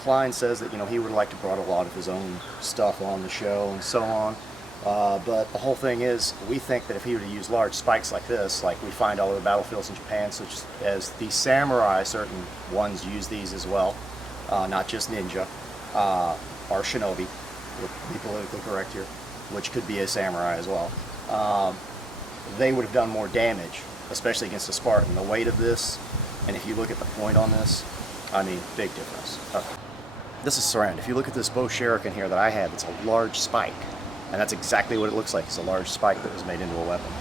Klein says that, you know, he would like to brought a lot of his own stuff on the show and so on. But the whole thing is, we think that if he were to use large spikes like this, like we find all over the battlefields in Japan, such as the samurai, certain ones use these as well, not just ninja, or shinobi, to be politically correct here, which could be a samurai as well. They would have done more damage, especially against a Spartan. The weight of this, and if you look at the point on this, I mean, big difference. This is Thrand. If you look at this bow shuriken here that I have, it's a large spike. And that's exactly what it looks like. It's a large spike that was made into a weapon.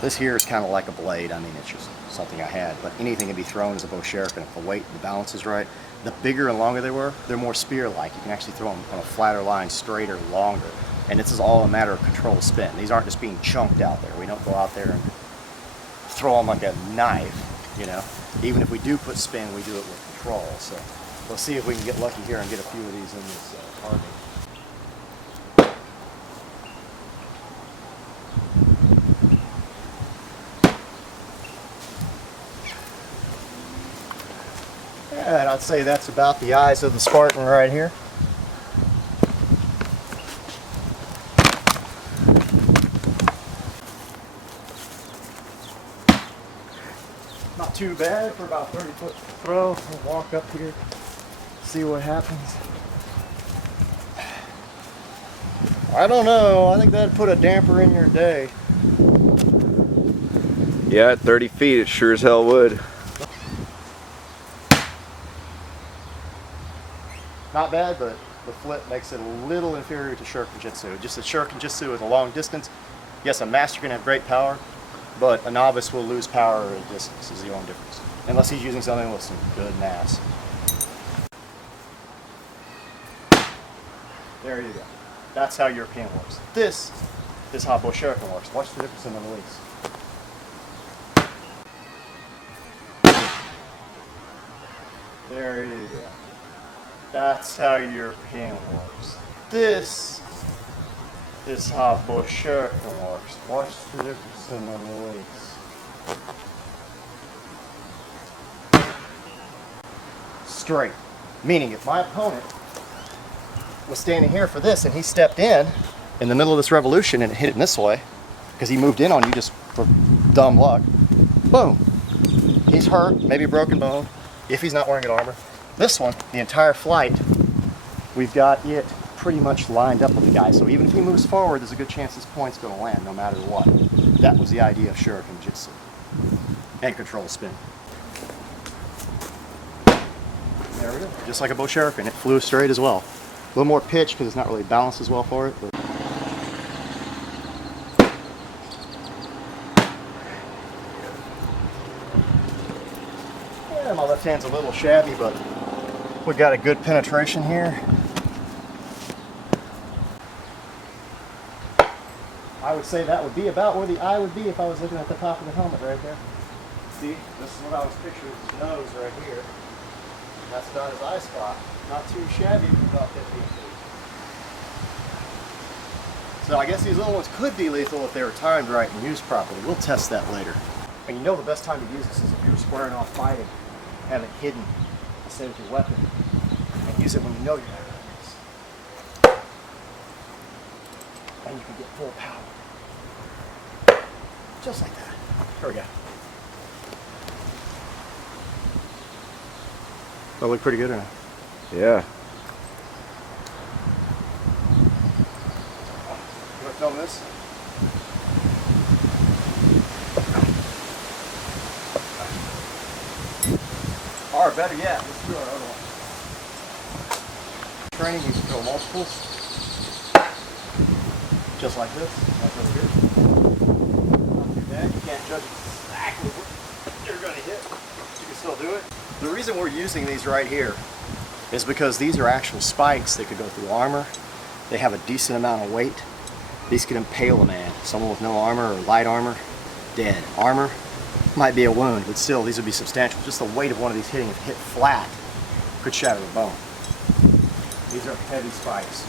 This here is kind of like a blade. I mean, it's just something I had. But anything can be thrown as a bow shuriken if the weight and the balance is right. The bigger and longer they were, they're more spear-like. You can actually throw them on a flatter line, straighter, longer. And this is all a matter of controlled spin. These aren't just being chunked out there. We don't go out there and throw them like a knife, you know. Even if we do put spin, we do it with control. So we'll see if we can get lucky here and get a few of these in this target. And I'd say that's about the eyes of the Spartan right here. Not too bad for about 30-foot throw. We'll walk up here, see what happens. I don't know. I think that'd put a damper in your day. Yeah, at 30 feet, it sure as hell would. Not bad, but the flip makes it a little inferior to shuriken jitsu. Just that shuriken jitsu is a long distance. Yes, a master can have great power, but a novice will lose power at distance is the only difference. Unless he's using something with some good mass. There you go. That's how European works. This is how bow shuriken works. Watch the difference in the release. There you go. That's how European works. This is how bow shuriken works. Watch the difference in the release. Straight. Meaning if my opponent was standing here for this and he stepped in the middle of this revolution and it hit it this way, because he moved in on you just for dumb luck, boom. He's hurt, maybe a broken bone, if he's not wearing good armor. This one, the entire flight, we've got it pretty much lined up with the guy. So even if he moves forward, there's a good chance this point's going to land no matter what. That was the idea of shuriken jitsu. And control spin. There we go. Just like a bow shuriken, it flew straight as well. A little more pitch because it's not really balanced as well for it. But yeah, my left hand's a little shabby, but we've got a good penetration here. I would say that would be about where the eye would be if I was looking at the top of the helmet right there. See, this is what I was picturing with his nose right here. That's about his eye spot. Not too shabby for about 15 feet. So I guess these little ones could be lethal if they were timed right and used properly. We'll test that later. And you know the best time to use this is if you're squaring off fighting. Have it hidden instead of your weapon. And use it when you know you're not going to miss. And you can get full power. Just like that. Here we go. That look pretty good or not? Yeah. You want to film this? Or better yet, let's do our other one. Training, you can throw multiples. Just like this. Like over here. Not too bad. You can't judge exactly what you're going to hit. You can still do it. The reason we're using these right here is because these are actual spikes that could go through armor. They have a decent amount of weight. These could impale a man. Someone with no armor or light armor, dead. Armor might be a wound, but still these would be substantial. Just the weight of one of these hitting, if it hit flat, could shatter a bone. These are heavy spikes.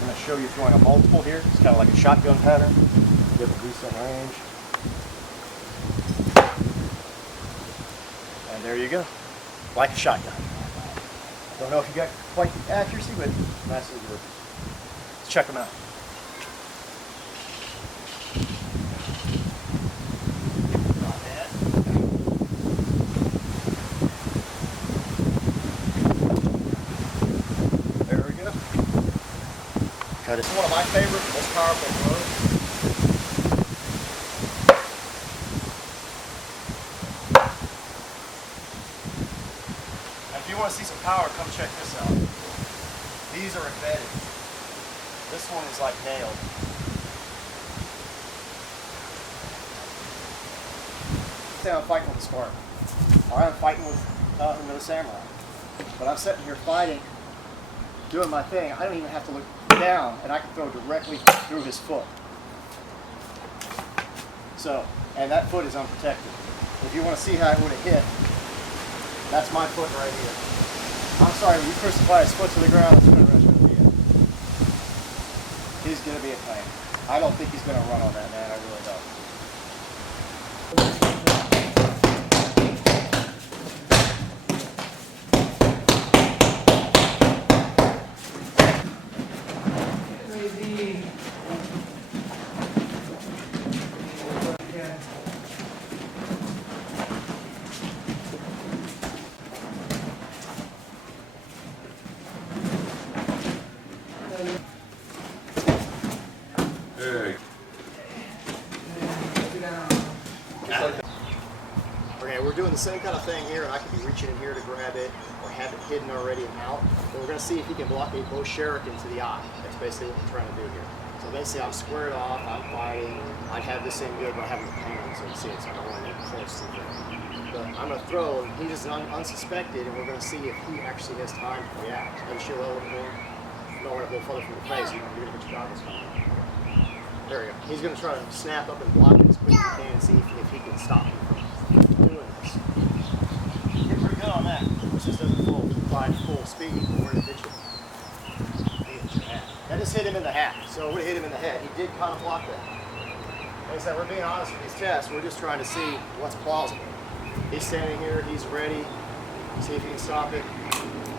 I'm going to show you throwing a multiple here. It's kind of like a shotgun pattern. Give a decent range. And there you go. Like a shotgun. Don't know if you got quite the accuracy, but nicely worked. Let's check them out. Not bad. There we go. Cut it. It's one of my favorite, most powerful blows. If you want to see some power, come check this out. These are embedded. This one is like nailed. Say I'm fighting with a Spartan, or I'm fighting with another samurai. But I'm sitting here fighting, doing my thing. I don't even have to look down, and I can throw directly through his foot. So, and that foot is unprotected. If you want to see how it would have hit, that's my foot right here. I'm sorry, when you crucify his foot to the ground, that's going to be it. He's going to be a pain. I don't think he's going to run on that, man. I really don't. Okay, we're doing the same kind of thing here, and I could be reaching in here to grab it or have it hidden already and out. But we're going to see if he can block a bow shuriken to the eye. That's basically what we're trying to do here. So basically, I'm squared off, I'm fighting. I'd have this in good, but I have the pan, so you see it, so I don't want to get close to it. But I'm going to throw, and he's just unsuspected, and we're going to see if he actually has time to react. Let me show you a little bit more. Lower it a little further from the face. You're going to get your goggles on. There we go. He's going to try to snap up and block it as quick as he can and see if he can stop him from doing this. Get pretty good on that. It just doesn't fly full speed. We're going to hit you. That just hit him in the hat. So it would have hit him in the head. He did kind of block that. Like I said, we're being honest with these tests. We're just trying to see what's plausible. He's standing here. He's ready. See if he can stop it.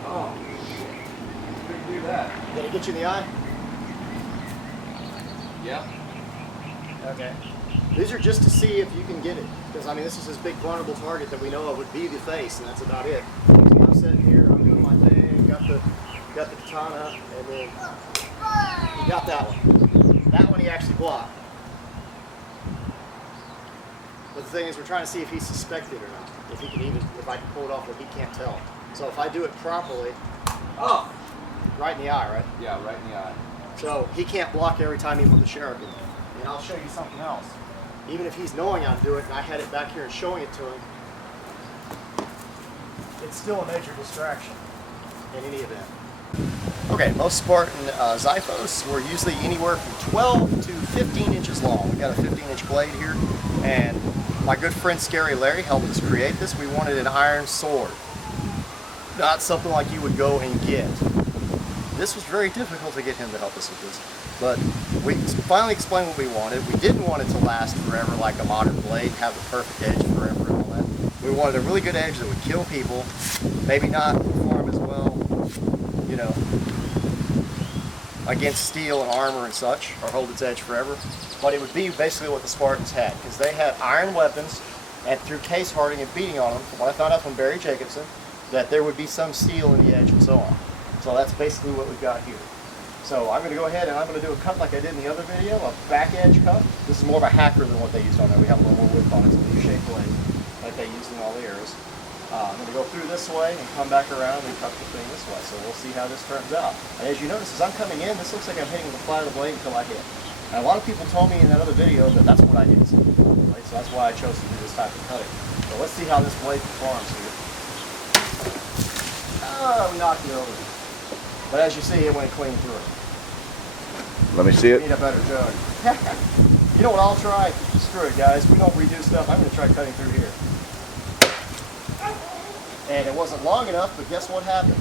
Oh. Couldn't do that. Did it get you in the eye? Yeah. Okay. These are just to see if you can get it. Because, I mean, this is his big vulnerable target that we know of would be the face, and that's about it. So I'm sitting here, I'm doing my thing, got the katana, and then he got that one. That one he actually blocked. But the thing is, we're trying to see if he's suspected or not. If he can even, if I can pull it off, but he can't tell. So if I do it properly, oh, right in the eye, right? Yeah, right in the eye. So he can't block every time he with the shuriken. And I'll show you something else. Even if he's knowing how to do it, and I had it back here and showing it to him, it's still a major distraction in any event. Okay, most Spartan Xiphos were usually anywhere from 12 to 15 inches long. We got a 15-inch blade here, and my good friend Scary Larry helped us create this. We wanted an iron sword, not something like you would go and get. This was very difficult to get him to help us with this, but we finally explained what we wanted. We didn't want it to last forever like a modern blade, have the perfect edge forever and all that. We wanted a really good edge that would kill people, maybe not perform as well, you know, against steel and armor and such, or hold its edge forever, but it would be basically what the Spartans had, because they had iron weapons, and through case hardening and beating on them, from what I found out from Barry Jacobson, that there would be some steel in the edge and so on. So that's basically what we've got here. So I'm going to go ahead and I'm going to do a cut like I did in the other video, a back edge cut. This is more of a hacker than what they used on there. We have a little more width on it. It's a U-shaped blade like they used in all the arrows. I'm going to go through this way and come back around and cut the thing this way. So we'll see how this turns out. And as you notice, as I'm coming in, this looks like I'm hitting the flat of the blade until I hit. And a lot of people told me in that other video that that's what I did. Right? So that's why I chose to do this type of cutting. So let's see how this blade performs here. Oh, we knocked it over. But as you see, it went clean through it. Let me see it. Need a better jug. You know what, I'll try. Screw it, guys. We don't redo stuff. I'm going to try cutting through here. And it wasn't long enough, but guess what happened?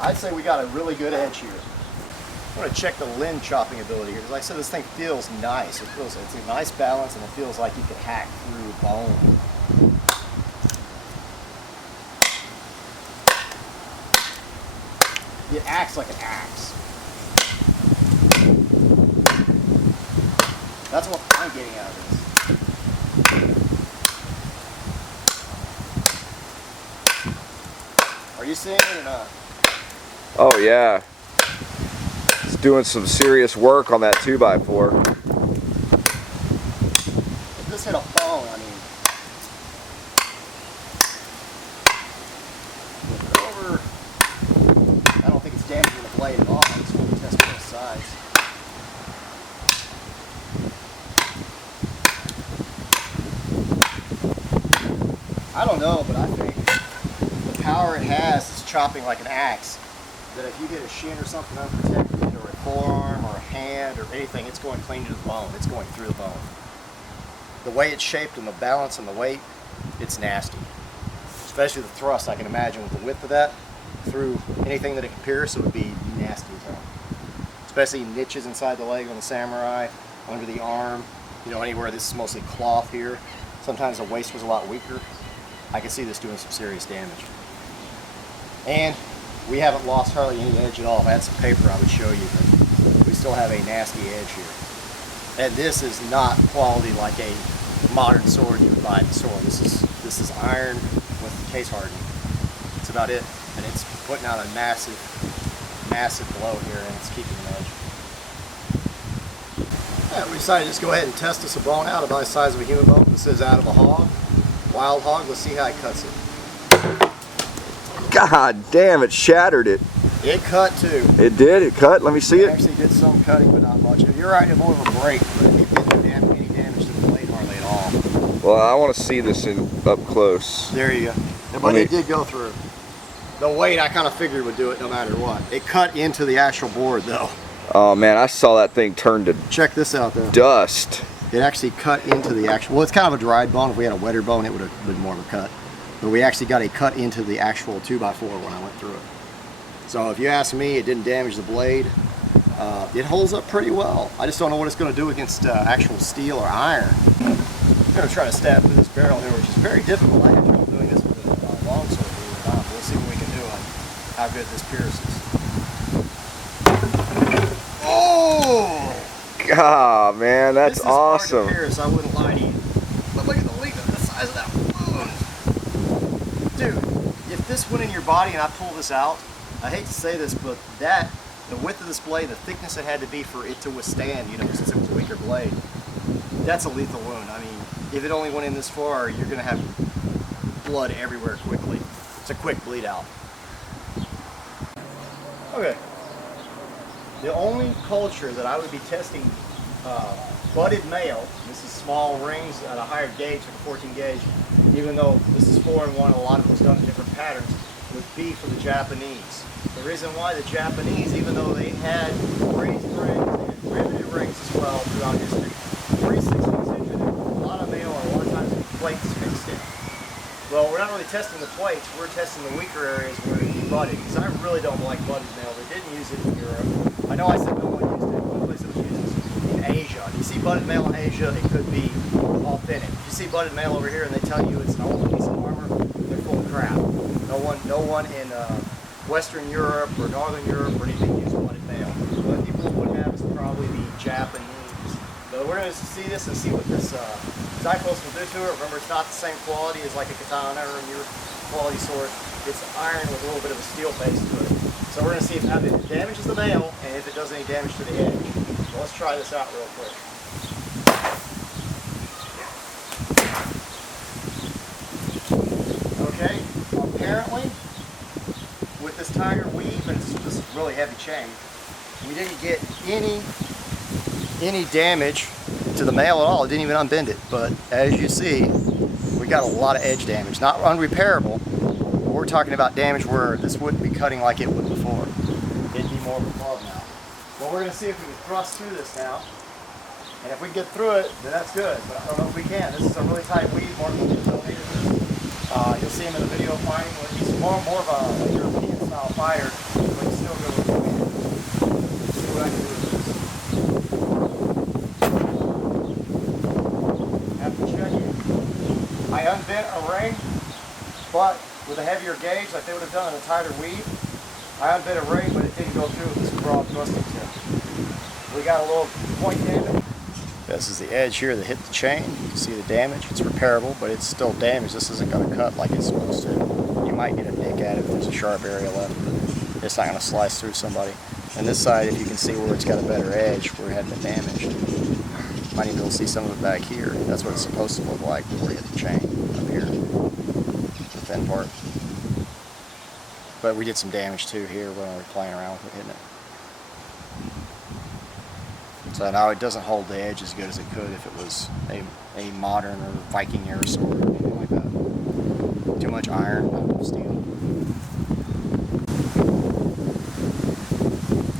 I'd say we got a really good edge here. I want to check the limb chopping ability here, because like I said, this thing feels nice. It's a nice balance, and it feels like you could hack through bone. it acts like an axe. That's what I'm getting out of this. Are you seeing it or not? Oh yeah. It's doing some serious work on that 2x4. If this hit a bone, I mean, flip it over. I don't think it's damaging the blade at all. I just want to test both sides. I don't know, but I think the power it has is chopping like an axe. That if you get a shin or something unprotected, or a forearm, or a hand, or anything, it's going clean to the bone. It's going through the bone. The way it's shaped and the balance and the weight, it's nasty. Especially the thrust, I can imagine with the width of that, through anything that it can pierce, it would be nasty as hell. Especially niches inside the leg on the samurai, under the arm, you know, anywhere. This is mostly cloth here. Sometimes the waist was a lot weaker. I can see this doing some serious damage. And we haven't lost hardly any edge at all. If I had some paper, I would show you, but we still have a nasty edge here. And this is not quality like a modern sword you would buy at the store. This is iron with case hardening. That's about it. And it's putting out a massive, massive blow here, and it's keeping an edge. Yeah, we decided to just go ahead and test this a bone out about the size of a human bone. This is out of a hog, wild hog. Let's see how it cuts it. God damn, it shattered it. It cut too. It did? It cut? Let me see It it. actually did some cutting, but not much. You're right, it more of a break, but it didn't do any damage to the blade hardly at all. Well, I want to see this up close. There you go. But it did go through. The weight I kind of figured would do it no matter what. It cut into the actual board though. Oh man, I saw that thing turn to Check this out though. dust. It actually cut into the actual, well, it's kind of a dried bone. If we had a wetter bone, it would have been more of a cut. But we actually got a cut into the actual 2x4 when I went through it. So if you ask me, it didn't damage the blade. It holds up pretty well. I just don't know what it's going to do against actual steel or iron. I'm going to try to stab through this barrel here, which is very difficult. I had trouble doing this with a longsword. We'll see what we can do on how good this pierces. Oh! God, man, that's this is awesome. Hard to pierce, I wouldn't lie to you. But look at the length of the size of that wound. Dude, if this went in your body and I pull this out, I hate to say this, but the width of this blade, the thickness it had to be for it to withstand, you know, since it was a weaker blade, that's a lethal wound. I mean, if it only went in this far, you're going to have blood everywhere quickly. It's a quick bleed out. Okay. The only culture that I would be testing budded male, this is small rings at a higher gauge, like a 14 gauge, even though this is 4-in-1, a lot of it was done in different patterns, would be for the Japanese. The reason why the Japanese, even though they had raised rings, they had riveted rings as well throughout history, pre-16th century, there were a lot of male and a lot of times plates mixed in. Well, we're not really testing the plates, we're testing the weaker areas where it budded, because I really don't like budded male. They didn't use it in Europe. I know I said no one used it. One place that was used is in Asia. If you see budded male in Asia, it could be authentic. If you see budded male over here and they tell you it's an old piece of armor, they're full of crap. No one in Western Europe or Northern Europe or anything used budded male. The only people who would have is probably the Japanese. So we're going to see this and see what this Zyphos will do to it. Remember, it's not the same quality as like a katana or a your quality sword. It's iron with a little bit of a steel base to it. So we're going to see if it damages the male and if it does any damage to the edge. So let's try this out real quick. Okay, apparently with this tiger weave and this really heavy chain, we didn't get any damage to the male at all. It didn't even unbend it. But as you see, we got a lot of edge damage. Not unrepairable. We're talking about damage where this wouldn't be cutting like it would before. It'd be more of a club now. Well, we're going to see if we can thrust through this now. And if we get through it, then that's good. But I don't know if we can. This is a really tight weave. Martin just donated this. You'll see him in the video fighting. He's more of a European style fighter, but he's still good with the weave. Let's see what I can do with this. Have to check it. I unbent a ring, but with a heavier gauge, like they would have done in a tighter weave, I unbent a ring, but it can go through with this broad thrusting tip. We got a little point damage. This is the edge here that hit the chain. You can see the damage. It's repairable, but it's still damaged. This isn't going to cut like it's supposed to. You might get a nick at it if there's a sharp area left, but it's not going to slice through somebody. And this side, if you can see where it's got a better edge, where it had been damaged, you might even be able to see some of it back here. That's what it's supposed to look like before you hit the chain up here, the thin part. But we did some damage too here when we were playing around with it, hitting it. So now it doesn't hold the edge as good as it could if it was a modern or Viking era sword or anything like that. Too much iron, not enough steel.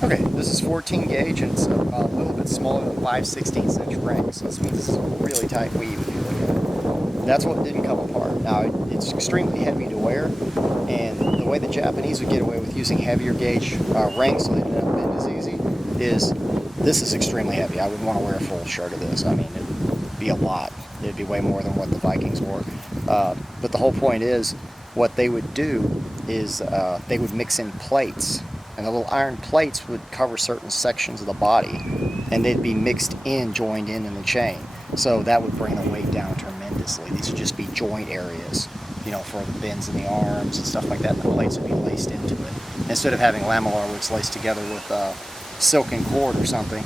Okay, this is 14 gauge and it's a little bit smaller than 5/16 inch ring, so this means this is a really tight weave if you look at it. That's what didn't come apart. Now it's extremely heavy to wear, and the way the Japanese would get away with using heavier gauge rings so they didn't bend as easy is this is extremely heavy. I wouldn't want to wear a full shirt of this. I mean, it'd be a lot. It'd be way more than what the Vikings wore. But the whole point is, what they would do is they would mix in plates, and the little iron plates would cover certain sections of the body, and they'd be mixed in, joined in the chain. So that would bring the weight down tremendously. These would just be joint areas, you know, for the bends in the arms and stuff like that, and the plates would be laced into it. Instead of having lamellar where it's laced together with silken cord or something,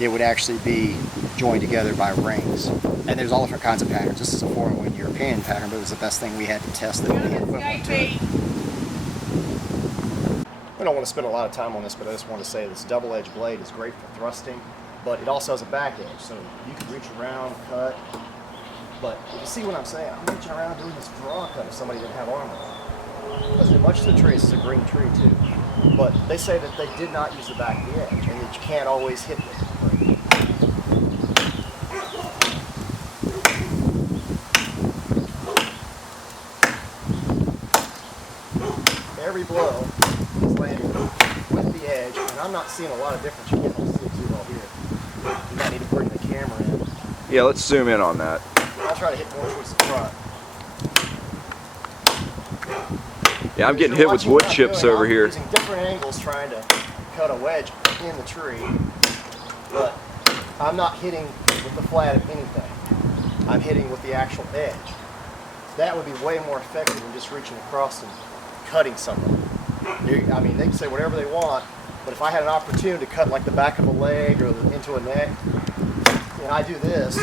it would actually be joined together by rings. And there's all different kinds of patterns. This is a 4-in-1 European pattern, but it was the best thing we had to test that we had equivalent to it. I don't want to spend a lot of time on this, but I just want to say this double-edged blade is great for thrusting, but it also has a back edge, so you can reach around, cut. But you can see what I'm saying. I'm reaching around doing this draw cut if somebody didn't have armor on. It doesn't do much to the tree. It's a green tree too. But they say that they did not use the back of the edge, and that you can't always hit it. Every blow is landing with the edge, and I'm not seeing a lot of difference. You can't really see it too well here. You might need to bring the camera in. Yeah, let's zoom in on that. I'll try to hit more towards the front. Yeah, I'm getting hit with wood chips over here. I'm using different angles trying to cut a wedge in the tree, but I'm not hitting with the flat of anything. I'm hitting with the actual edge. That would be way more effective than just reaching across and cutting something. I mean, they can say whatever they want, but if I had an opportunity to cut like the back of a leg or into a neck, and I do this,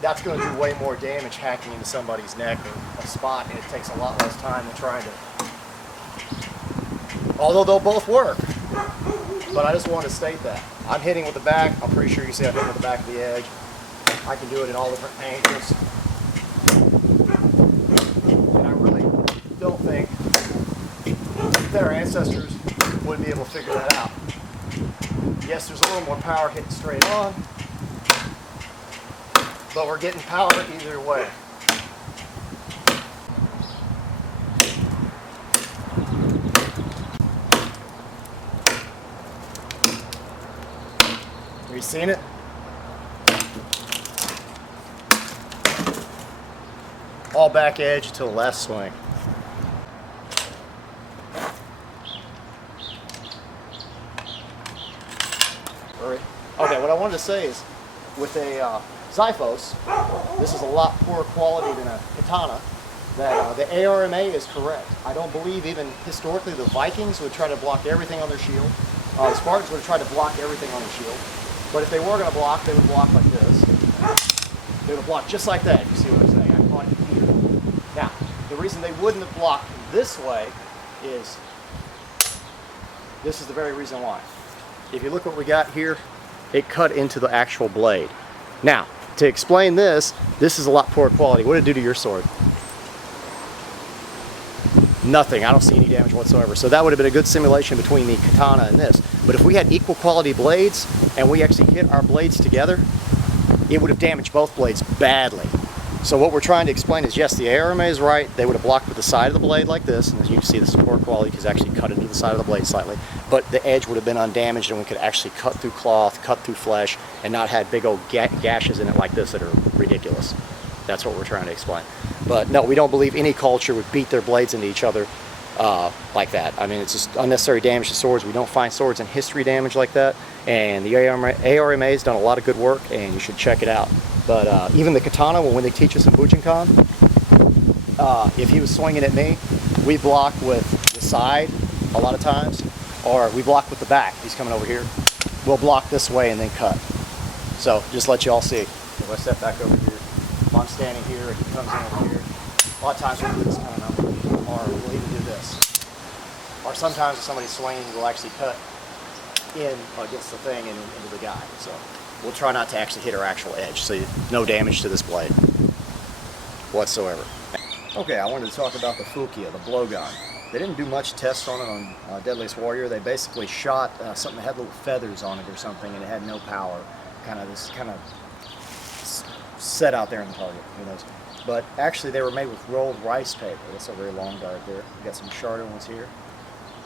that's going to do way more damage hacking into somebody's neck or a spot, and it takes a lot less time than trying to. Although they'll both work, but I just want to state that. I'm hitting with the back. I'm pretty sure you see I'm hitting with the back of the edge. I can do it in all different angles. And I really don't think that our ancestors would be able to figure that out. Yes, there's a little more power hitting straight on, but we're getting power either way. Have you seen it? All back edge until the last swing. Okay, what I wanted to say is, with a Xiphos, this is a lot poorer quality than a katana, that the ARMA is correct. I don't believe even historically the Vikings would try to block everything on their shield. The Spartans would try to block everything on their shield. But if they were going to block, they would block like this. They would block just like that, if you see what I'm saying. I caught it here. Now, the reason they wouldn't have blocked this way is, this is the very reason why. If you look what we got here, it cut into the actual blade. Now, to explain this, this is a lot poorer quality. What did it do to your sword? Nothing. I don't see any damage whatsoever. So that would have been a good simulation between the katana and this. But if we had equal quality blades and we actually hit our blades together, it would have damaged both blades badly. So what we're trying to explain is, yes, the ARMA is right. They would have blocked with the side of the blade like this, and as you can see, this is poor quality because it actually cut into the side of the blade slightly. But the edge would have been undamaged, and we could actually cut through cloth, cut through flesh, and not have big old gashes in it like this that are ridiculous. That's what we're trying to explain. But no, we don't believe any culture would beat their blades into each other like that. I mean, it's just unnecessary damage to swords. We don't find swords in history damage like that, and the ARMA has done a lot of good work, and you should check it out. But even the katana, when they teach us in Bujinkan, if he was swinging at me, we block with the side a lot of times, or we block with the back. He's coming over here. We'll block this way and then cut. So just let you all see. If I step back over here, if I'm standing here and he comes in over here, a lot of times we'll do this kind of number, or we'll even do this. Or sometimes if somebody's swinging, we'll actually cut in against the thing and into the guy. So we'll try not to actually hit our actual edge, so no damage to this blade whatsoever. Okay, I wanted to talk about the Fukia, the blowgun. They didn't do much tests on it on Deadliest Warrior. They basically shot something that had little feathers on it or something, and it had no power. Kind of set out there in the target, who knows. But actually they were made with rolled rice paper. That's a very long dart there. We got some shorter ones here.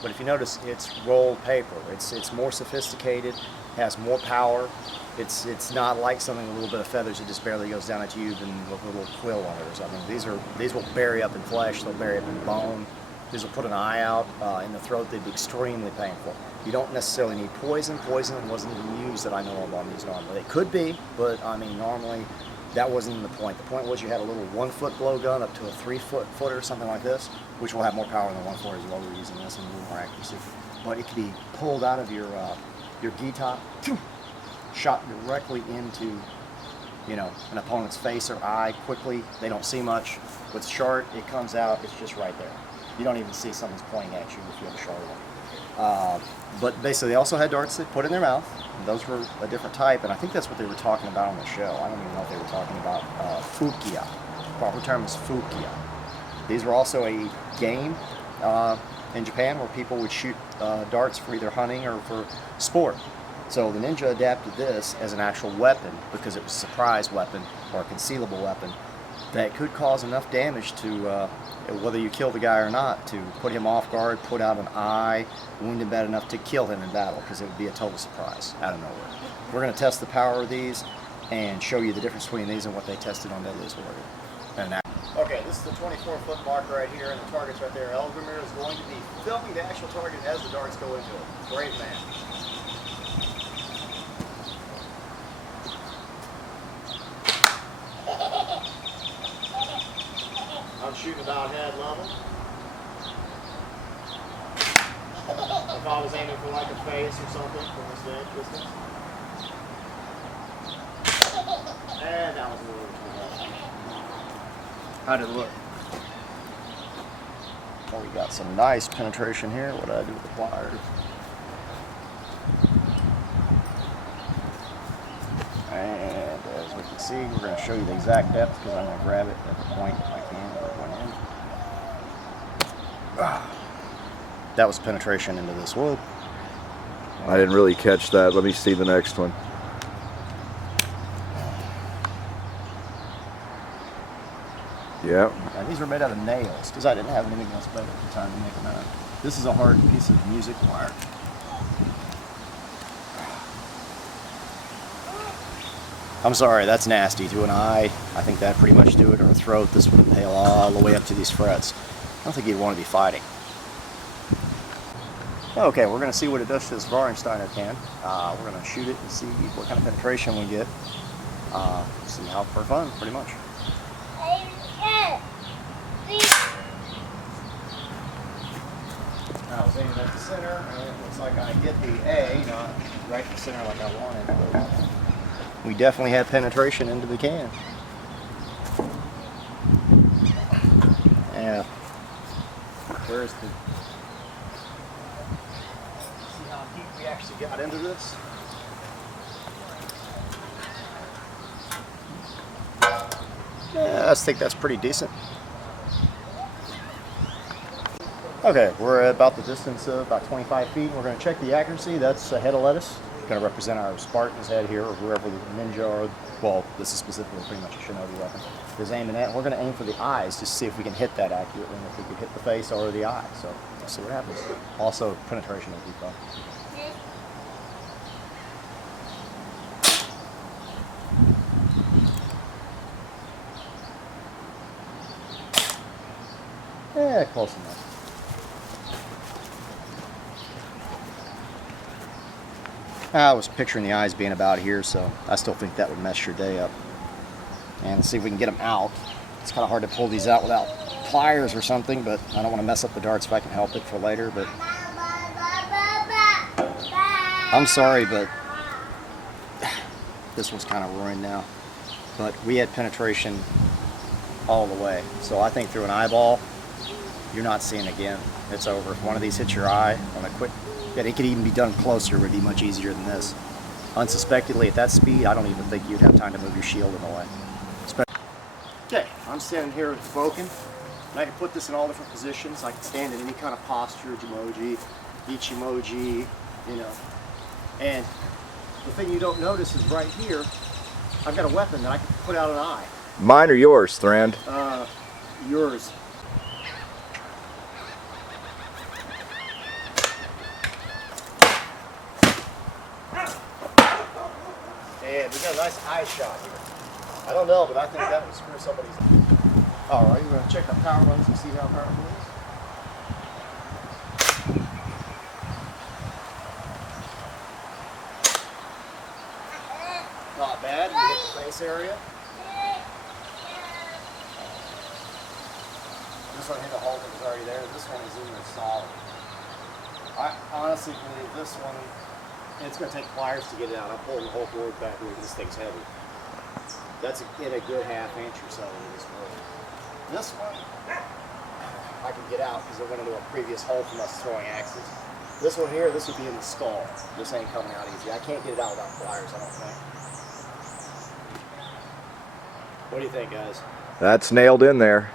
But if you notice, it's rolled paper. It's more sophisticated, has more power. It's not like something with a little bit of feathers that just barely goes down a tube and with a little quill on it or something. These will bury up in flesh, they'll bury up in bone. These will put an eye out in the throat. They'd be extremely painful. You don't necessarily need poison. Poison wasn't even used that I know of on these normally. It could be, but I mean normally that wasn't even the point. The point was you had a little 1 foot blowgun up to a 3 foot footer, something like this, which will have more power than 1 foot as well. We're using this and a little more accuracy. But it could be pulled out of your gi-top, shot directly into, you know, an opponent's face or eye quickly. They don't see much. With short, it comes out. It's just right there. You don't even see someone's pointing at you if you have a short one. But basically, they also had darts they put in their mouth. Those were a different type, and I think that's what they were talking about on the show. I don't even know if they were talking about Fukia. The proper term is Fukia. These were also a game in Japan where people would shoot darts for either hunting or for sport. So the ninja adapted this as an actual weapon because it was a surprise weapon or a concealable weapon that could cause enough damage to, whether you kill the guy or not, to put him off guard, put out an eye, wound him bad enough to kill him in battle, because it would be a total surprise out of nowhere. We're going to test the power of these and show you the difference between these and what they tested on Deadliest Warrior. Okay, this is the 24-foot mark right here, and the target's right there. Elgrimir is going to be filming the actual target as the darts go into it. Great man. I'm shooting about head level. If I was aiming for like a face or something from this distance. And that was a little too much. How did it look? Well, we got some nice penetration here. What did I do with the pliers? And as we can see, we're going to show you the exact depth because I'm going to grab it at the point if I can where it went in. That was penetration into this wood. I didn't really catch that. Let me see the next one. Yeah. And these were made out of nails because I didn't have anything else better at the time to make them out of. This is a hard piece of music wire. I'm sorry, that's nasty to an eye. I think that pretty much do it, or a throat. This would impale all the way up to these frets. I don't think you'd want to be fighting. Okay, we're going to see what it does to this Varensteiner can. We're going to shoot it and see what kind of penetration we get. See how for fun, pretty much. I was aiming at the center, and it looks like I get the A, not right in the center like I wanted. But we definitely had penetration into the can. Yeah. Where's the... See how deep we actually got into this? Yeah, I think that's pretty decent. Okay, we're at about the distance of about 25 feet. We're going to check the accuracy. That's a head of lettuce. Going to represent our Spartan's head here, or whoever the ninja, or, well, this is specifically pretty much a shinobi weapon, is aiming at. We're going to aim for the eyes just to see if we can hit that accurately, and if we can hit the face or the eye. So let's see what happens. Also, penetration will be fun. Yeah, close enough. I was picturing the eyes being about here, so I still think that would mess your day up. And let's see if we can get them out. It's kind of hard to pull these out without pliers or something, but I don't want to mess up the darts if I can help it for later. But I'm sorry, but this one's kind of ruined now. But we had penetration all the way, so I think through an eyeball, you're not seeing again. It's over. If one of these hits your eye on a quick, that it could even be done closer would be much easier than this. Unsuspectedly at that speed, I don't even think you'd have time to move your shield in the way. Okay, I'm standing here with Broken, and I can put this in all different positions. I can stand in any kind of posture, Jamoji, Ichimoji, you know. And the thing you don't notice is right here, I've got a weapon that I can put out an eye. Mine or yours, Thrand? Yours. And we got a nice eye shot here. I don't know, but I think that would screw somebody's. All right, we're going to check the power runs and see how powerful it is. Not bad. You hit the face area. This one hit a hole that was already there. This one is in there solid. I honestly believe this one, it's going to take pliers to get it out. I'm pulling the whole board back because this thing's heavy. That's in a good half-inch or so in this board. This one, I can get out because it went into a previous hole from us throwing axes. This one here, this would be in the skull. This ain't coming out easy. I can't get it out without pliers, I don't think. What do you think, guys? That's nailed in there.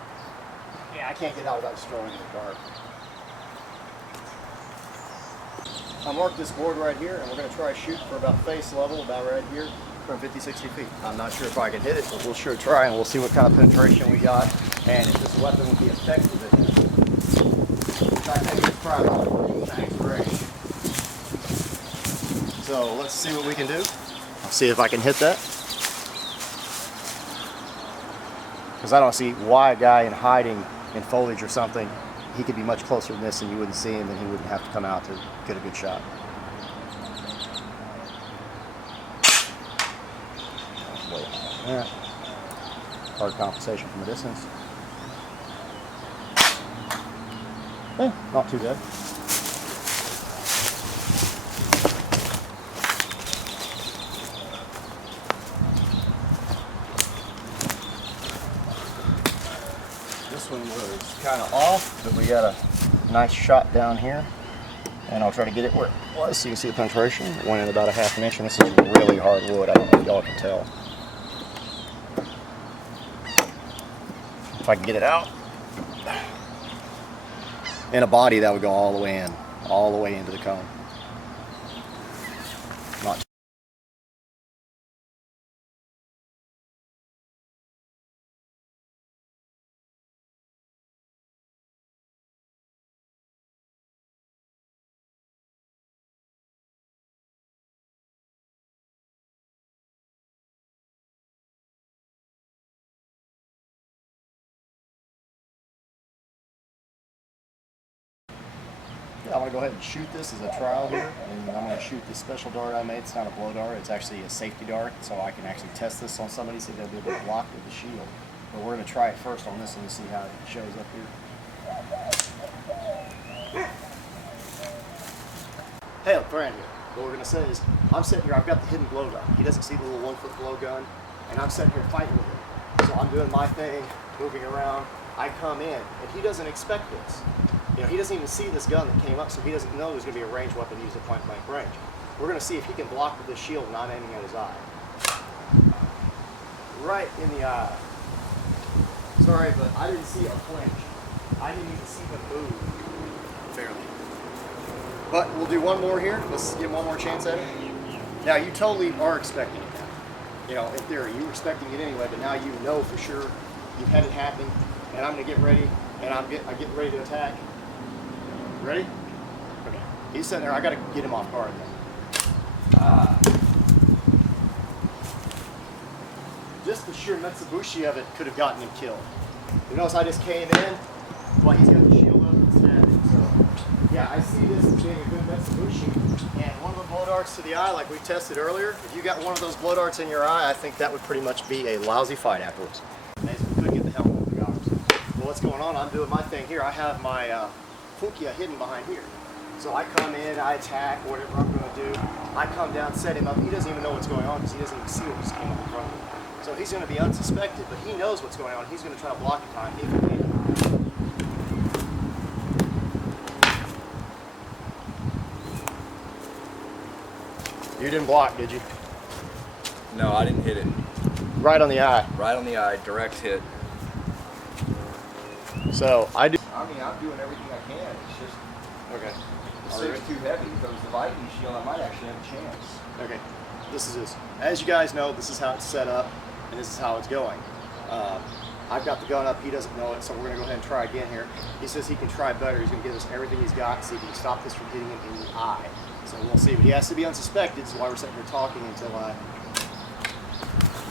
Yeah, I can't get it out without destroying the dark. I marked this board right here, and we're going to try shooting for about face level, about right here, from 50, 60 feet. I'm not sure if I can hit it, but we'll sure try, and we'll see what kind of penetration we got, and if this weapon would be effective at it. I think it's probably thanks, great. So let's see what we can do. I'll see if I can hit that. Because I don't see why a guy in hiding in foliage or something, he could be much closer than this and you wouldn't see him and he wouldn't have to come out to get a good shot. Yeah. Hard compensation from a distance. Yeah, not too bad. This one was kind of off, but we got a nice shot down here. And I'll try to get it where it was so you can see the penetration. It went in about a half an inch, and this is really hard wood. I don't know if y'all can tell. If I can get it out. In a body, that would go all the way in, all the way into the cone. Not I want to go ahead and shoot this as a trial here, and I'm going to shoot this special dart I made. It's not a blow dart, it's actually a safety dart, so I can actually test this on somebody, see if they'll be able to block with the shield. But we're going to try it first on this one to see how it shows up here. Hey, Thrand here. What we're going to say is, I'm sitting here, I've got the hidden blowgun. He doesn't see the little 1-foot blowgun, and I'm sitting here fighting with him. So I'm doing my thing, moving around. I come in, and he doesn't expect this. You know, he doesn't even see this gun that came up, so he doesn't know there's going to be a ranged weapon used at point blank range. We're going to see if he can block with this shield and I'm aiming at his eye. Right in the eye. Sorry, but I didn't see a flinch. I didn't even see him move. Barely. But we'll do one more here. Let's give him one more chance at it. Now, you totally are expecting it now. You know, in theory, you were expecting it anyway, but now you know for sure you've had it happen, and I'm going to get ready, and I'm getting ready to attack. Ready? Okay. He's sitting there. I got to get him off guard then. Just the sheer Metsubushi of it could have gotten him killed. You notice I just came in while he's got the shield up and stabbing. So, yeah, I see this as being a good Metsubushi. And one of the blow darts to the eye like we tested earlier, if you got one of those blow darts in your eye, I think that would pretty much be a lousy fight afterwards. Amazing. Couldn't get the helmet with the goggles. Well, what's going on? I'm doing my thing here. I have my Fukia hidden behind here. So I come in, I attack, whatever I'm going to do. I come down, set him up. He doesn't even know what's going on because he doesn't even see what just came up in front of him. So he's going to be unsuspected, but he knows what's going on. He's going to try to block it time if he can. You didn't block, did you? No, I didn't hit it. Right on the eye. Right on the eye, direct hit. So I do. I mean, I'm doing everything I can. It's just Okay. it's too heavy. If it was the Viking shield, I might actually have a chance. Okay. This is this. As you guys know, this is how it's set up, and this is how it's going. I've got the gun up. He doesn't know it, so we're going to go ahead and try again here. He says he can try better. He's going to give us everything he's got, so he can stop this from hitting him in the eye. So we'll see. But he has to be unsuspected, so why we're sitting here talking until I...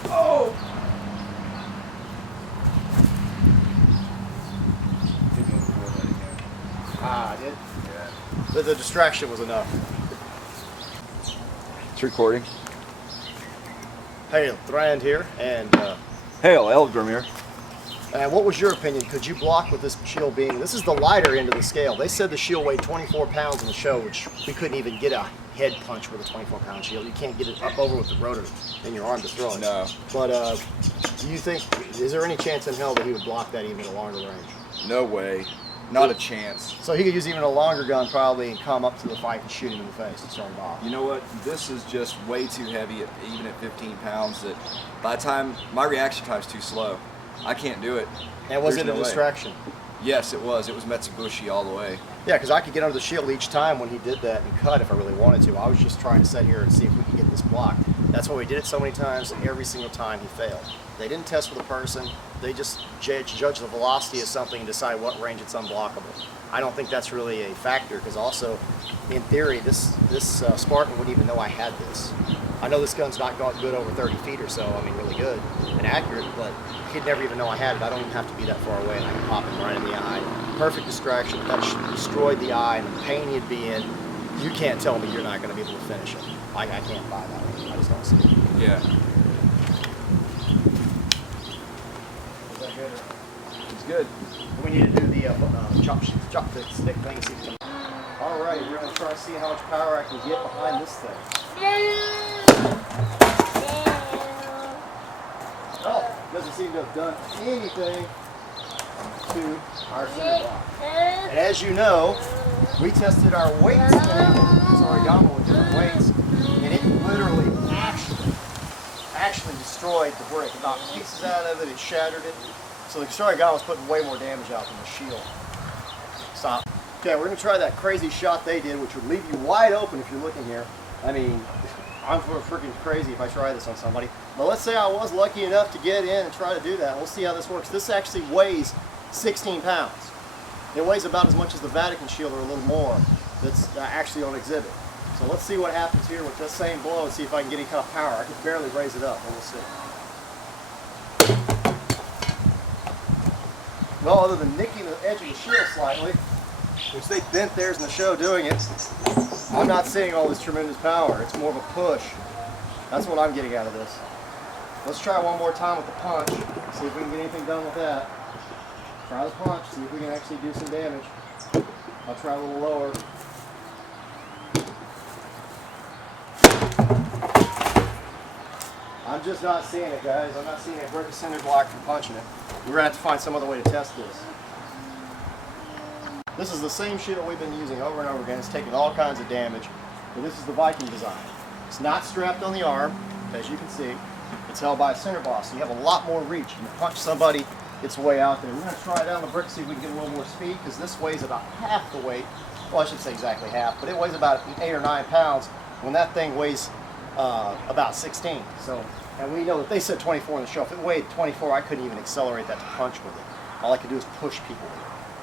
Oh! Ah, I did? Yeah. The distraction was enough. It's recording. Hey, Thrand here, and Hail, Eldgrim here. what was your opinion? Could you block with this shield being? This is the lighter end of the scale. They said the shield weighed 24 pounds in the show, which we couldn't even get a head punch with a 24-pound shield. You can't get it up over with the rotor in your arm to throw it. No. But do you think, is there any chance in hell that he would block that even at a longer range? No way. Not a chance. So he could use even a longer gun probably and come up to the fight and shoot him in the face and start him off. You know what? This is just way too heavy, even at 15 pounds, that by the time, my reaction time's too slow. I can't do it. And was There's it a no way. distraction? Yes, it was. It was Metsubushi all the way. Yeah, because I could get under the shield each time when he did that and cut if I really wanted to. I was just trying to sit here and see if we could get this blocked. That's why we did it so many times, and every single time he failed. They didn't test with a person. They just judge the velocity of something and decide what range it's unblockable. I don't think that's really a factor, because also, in theory, this Spartan wouldn't even know I had this. I know this gun's not good over 30 feet or so, I mean really good and accurate, but he'd never even know I had it. I don't even have to be that far away, and I can pop him right in the eye. Perfect distraction. That destroyed the eye and the pain he'd be in. You can't tell me you're not going to be able to finish it. I can't buy that one. I just don't see it. Yeah. Is that good? It's good. We need to do the chop stick thing. All right, we're going to try to see how much power I can get behind this thing. Oh, doesn't seem to have done anything to our center block. And as you know, we tested our weights with different weights, and it literally actually destroyed the brick. It knocked pieces out of it, it shattered it. So the Extraordinary was putting way more damage out than the shield. Stop. Okay, we're going to try that crazy shot they did, which would leave you wide open if you're looking here. I mean, I'm freaking crazy if I try this on somebody. But let's say I was lucky enough to get in and try to do that. We'll see how this works. This actually weighs 16 pounds. It weighs about as much as the Vatican shield or a little more that's actually on exhibit. So let's see what happens here with this same blow and see if I can get any kind of power. I can barely raise it up, but we'll see. Well, other than nicking the edge of the shield slightly, which they bent theirs in the show doing it, I'm not seeing all this tremendous power. It's more of a push. That's what I'm getting out of this. Let's try one more time with the punch, see if we can get anything done with that. Try the punch, see if we can actually do some damage. I'll try a little lower. I'm just not seeing it, guys. I'm not seeing it break the center block from punching it. We're going to have to find some other way to test this. This is the same shield we've been using over and over again. It's taking all kinds of damage, but this is the Viking design. It's not strapped on the arm, as you can see. It's held by a center boss, so you have a lot more reach. You can punch somebody, it's way out there. We're going to try it down the brick, see if we can get a little more speed, because this weighs about half the weight. Well, I should say exactly half, but it weighs about 8 or 9 pounds when that thing weighs about 16. So, and we know that they said 24 in the show. If it weighed 24, I couldn't even accelerate that to punch with it. All I could do is push people with it.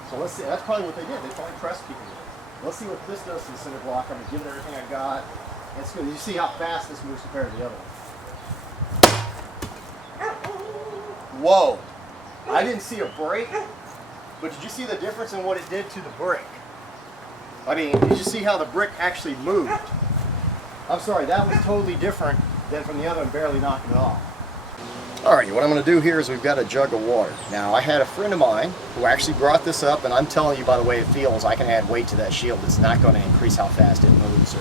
So let's see. That's probably what they did. They probably pressed people with it. Let's see what this does to the center block. I'm going to give it everything I got. It's good. You see how fast this moves compared to the other one. Whoa. I didn't see a break, but did you see the difference in what it did to the brick? I mean, did you see how the brick actually moved? I'm sorry, that was totally different than from the other and barely knocked it off. Alrighty, what I'm going to do here is we've got a jug of water. Now, I had a friend of mine who actually brought this up, and I'm telling you by the way it feels, I can add weight to that shield. It's not going to increase how fast it moves.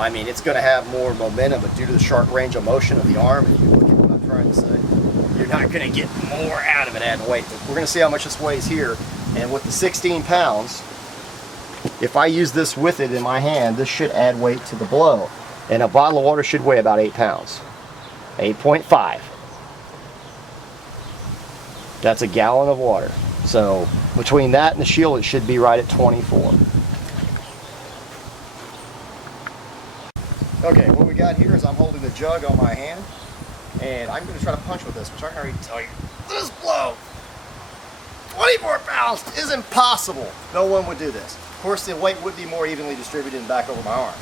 I mean, it's going to have more momentum, but due to the sharp range of motion of the arm, and you look at what I'm trying to say, you're not going to get more out of it adding weight. But we're going to see how much this weighs here, and with the 16 pounds, if I use this with it in my hand, this should add weight to the blow. And a bottle of water should weigh about 8 pounds. 8.5. That's a gallon of water. So between that and the shield, it should be right at 24. Okay, what we got here is I'm holding the jug on my hand, and I'm going to try to punch with this, which I can already tell you, this blow, 24 pounds is impossible. No one would do this. Of course, the weight would be more evenly distributed and back over my arm.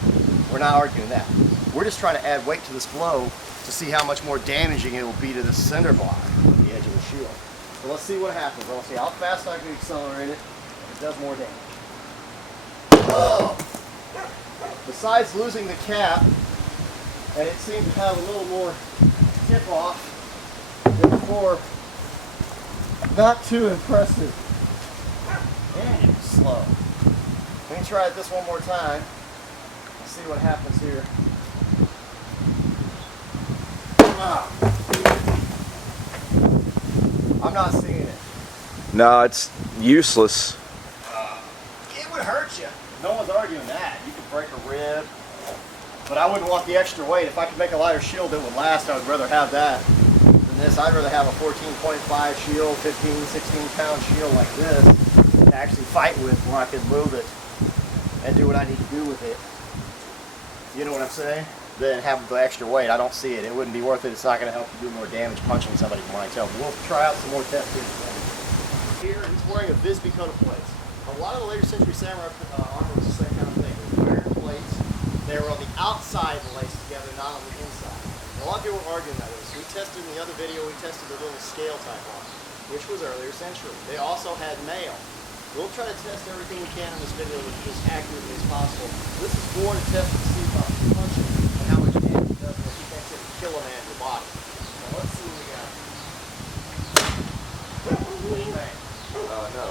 We're not arguing that. We're just trying to add weight to this blow to see how much more damaging it will be to the cinder block at the edge of the shield. So let's see what happens. I'll see how fast I can accelerate it if it does more damage. Oh! Besides losing the cap, and it seemed to have a little more tip off than before, not too impressive. And it was slow. Let me try it this one more time. Let's see what happens here. Ah. I'm not seeing it. No, it's useless. It would hurt you. No one's arguing that. You could break a rib. But I wouldn't want the extra weight. If I could make a lighter shield that would last, I would rather have that than this. I'd rather have a 14.5 shield, 15, 16 pound shield like this to actually fight with, where I could move it and do what I need to do with it. You know what I'm saying? Then have the extra weight. I don't see it. It wouldn't be worth it. It's not going to help you do more damage punching somebody from what I tell. We'll try out some more tests here. Here, he's wearing a Visby coat of plates. A lot of the later century samurai armor was the same kind of thing. They were wearing plates. They were on the outside laced together, not on the inside. And a lot of people were arguing that way. So we tested in the other video, we tested the little scale type one, which was earlier century. They also had mail. We'll try to test everything we can in this video as accurately as possible. This is more to test to see about punching and how much damage it does and if you think it can kill a man in your body. Now let's see what we got. Any pain? No.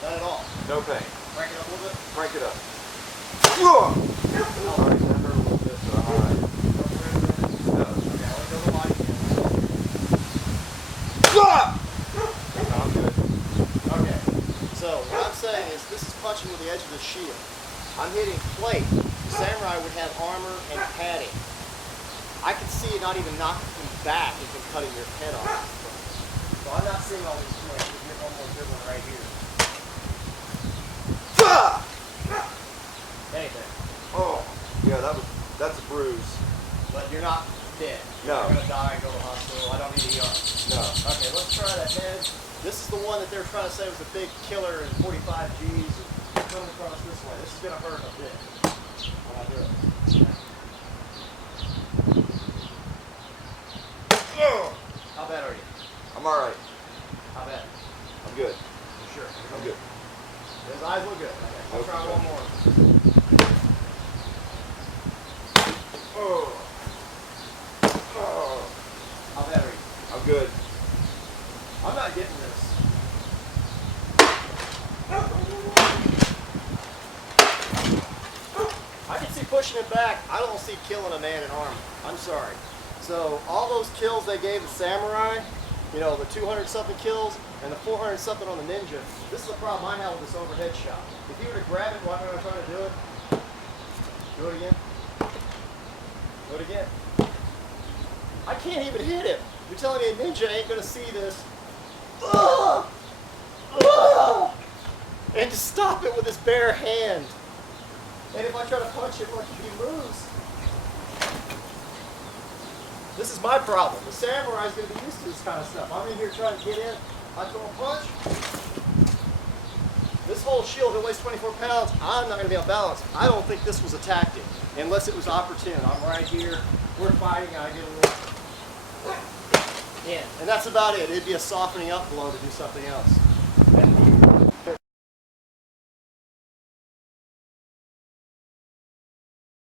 Not at all. No pain. Crank it up a little bit. Crank it up. Alright, That hurt a little bit, but alright. okay, let's go to the body again. I'm good. Okay, so what I'm saying is this is punching with the edge of the shield. I'm hitting plate. The samurai would have armor and padding. I can see it not even knocking him back and cutting your head off. So I'm not seeing all these points. We'll get one more good one right here. Anything. Oh, yeah, that's a bruise. But you're not dead. You're No. not going to die and go to the hospital. I don't need ER. No. Okay, let's try the head. This is the one that they were trying to say was a big killer in 45 Gs. Coming across this way. This is going to hurt a bit when I do it. How bad are you? I'm alright. How bad? I'm good. You sure? I'm good. His eyes look good. Okay, I'll try one more. Oh. Oh. How bad are you? I'm good. I'm not getting this. I can see pushing it back. I don't see killing a man in armor. I'm sorry. So all those kills they gave the samurai, you know, the 200 something kills and the 400 something on the ninja, this is the problem I have with this overhead shot. If you were to grab it while I'm trying to do it, do it again. Do it again. I can't even hit him. You're telling me a ninja ain't gonna see this. Ugh! Ugh! And to stop it with his bare hand. And if I try to punch him, look, he moves. This is my problem. The samurai's going to be used to this kind of stuff. I'm in here trying to get in. I throw a punch. This whole shield, it weighs 24 pounds. I'm not going to be on balance. I don't think this was a tactic, unless it was opportune. I'm right here. We're fighting. I get a little in. And that's about it. It'd be a softening up blow to do something else. And